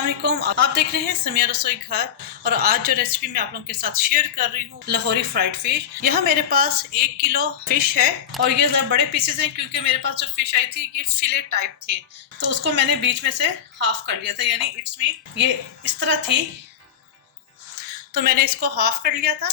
अस्सलाम वालेकुम। आप देख रहे हैं समिया रसोई घर और आज जो रेसिपी मैं आप लोगों के साथ शेयर कर रही हूँ लाहौरी फ्राइड फिश। यहाँ मेरे पास 1 किलो फिश है और ये बड़े पीसेज हैं क्योंकि मेरे पास जो फिश आई थी ये फिले टाइप थी, तो उसको मैंने बीच में से हाफ कर लिया था, यानी इट्स मीन ये इस तरह थी तो मैंने इसको हाफ कर लिया था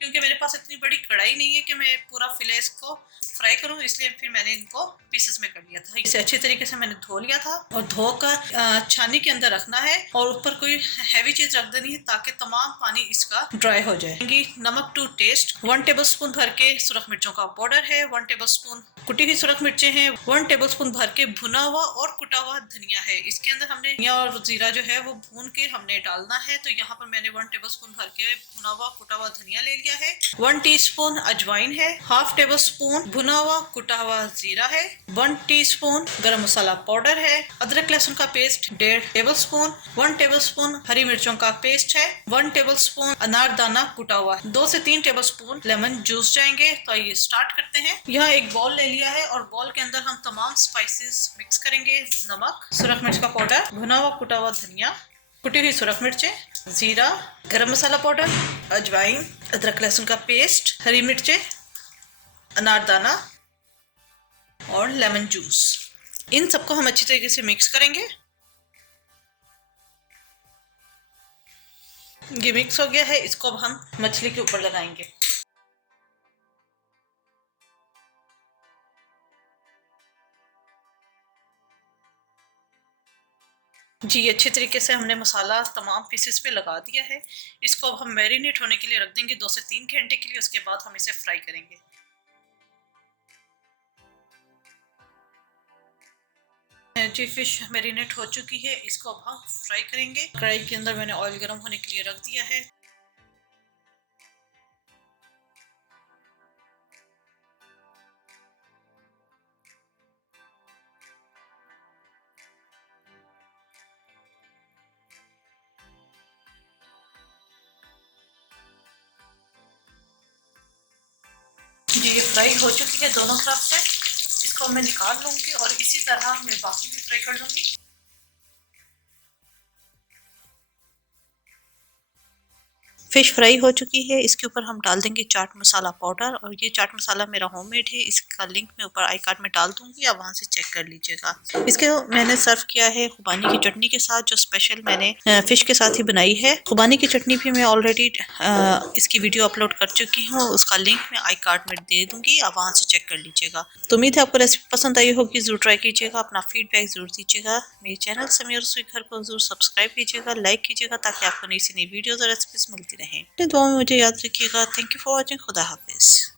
क्योंकि मेरे पास इतनी बड़ी कढ़ाई नहीं है कि मैं पूरा फिले इसको फ्राई करूँ, इसलिए फिर मैंने इनको पीसेस में कर लिया था। इसे अच्छी तरीके से मैंने धो लिया था और धोकर छानी के अंदर रखना है और ऊपर कोई हैवी चीज रख देनी है ताकि तमाम पानी इसका ड्राई हो जाए। नमक टू टेस्ट, 1 टेबलस्पून भर के सुरख मिर्चों का पाउडर है, 1 टेबलस्पून कुटी हुई सुरख मिर्चें हैं, 1 टेबलस्पून भर के भुना हुआ और कुटा हुआ धनिया है। इसके अंदर हमने धनिया और जीरा जो है वो भून के हमने डालना है, तो यहाँ पर मैंने 1 टेबलस्पून भर के भुना हुआ कुटा हुआ धनिया ले लिया है। 1 टीस्पून अजवाइन है, 1/2 टेबलस्पून भुना हुआ कुटा हुआ जीरा है, 1 टीस्पून गरम मसाला पाउडर है, अदरक लहसुन का पेस्ट 1.5 टेबलस्पून, 1 टेबलस्पून हरी मिर्चों का पेस्ट है, 1 टेबलस्पून अनारदाना कुटा हुआ है, 2 से 3 टेबलस्पून लेमन जूस जाएंगे। तो आइए स्टार्ट करते हैं। यहाँ एक बॉल ले लिया है और बॉल के अंदर हम तमाम स्पाइसेस मिक्स करेंगे। नमक, सुरख मिर्च का पाउडर, भुना हुआ कुटा हुआ धनिया, कुटी हुई सुरख मिर्चें, जीरा, गरम मसाला पाउडर, अजवाइन, अदरक लहसुन का पेस्ट, हरी मिर्चें, अनारदाना और लेमन जूस। इन सबको हम अच्छी तरीके से मिक्स करेंगे। ये मिक्स हो गया है, इसको अब हम मछली के ऊपर लगाएंगे। जी अच्छे तरीके से हमने मसाला तमाम पीसेस पे लगा दिया है। इसको अब हम मैरिनेट होने के लिए रख देंगे 2 से 3 घंटे के लिए, उसके बाद हम इसे फ्राई करेंगे। जी फिश मैरिनेट हो चुकी है, इसको अब हम फ्राई करेंगे। कढ़ाई के अंदर मैंने ऑयल गर्म होने के लिए रख दिया है। जी ये फ्राई हो चुकी है दोनों तरफ से, इसको मैं निकाल लूंगी और इसी तरह मैं बाकी भी फ्राई कर लूंगी। फिश फ्राई हो चुकी है, इसके ऊपर हम डाल देंगे चाट मसाला पाउडर और ये चाट मसाला मेरा होममेड है, इसका लिंक मैं ऊपर आई कार्ड में डाल दूंगी, आप वहां से चेक कर लीजिएगा। इसके मैंने सर्व किया है खुबानी की चटनी के साथ, जो स्पेशल मैंने फिश के साथ ही बनाई है। खुबानी की चटनी भी मैं ऑलरेडी इसकी वीडियो अपलोड कर चुकी हूँ, उसका लिंक मैं आई कार्ड में दे दूंगी, आप वहां से चेक कर लीजिएगा। तो उम्मीद है आपको रेसिपी पसंद आई होगी, जरूर ट्राई कीजिएगा, अपना फीडबैक जरूर दीजिएगा। मेरे चैनल समिया रसोई घर को जरूर सब्सक्राइब कीजिएगा, लाइक कीजिएगा ताकि आपको नई से नई वीडियोस और रेसिपीज मिलती रहें। दुआ में मुझे याद रखिएगा। Thank you for watching. खुदा हाफिज।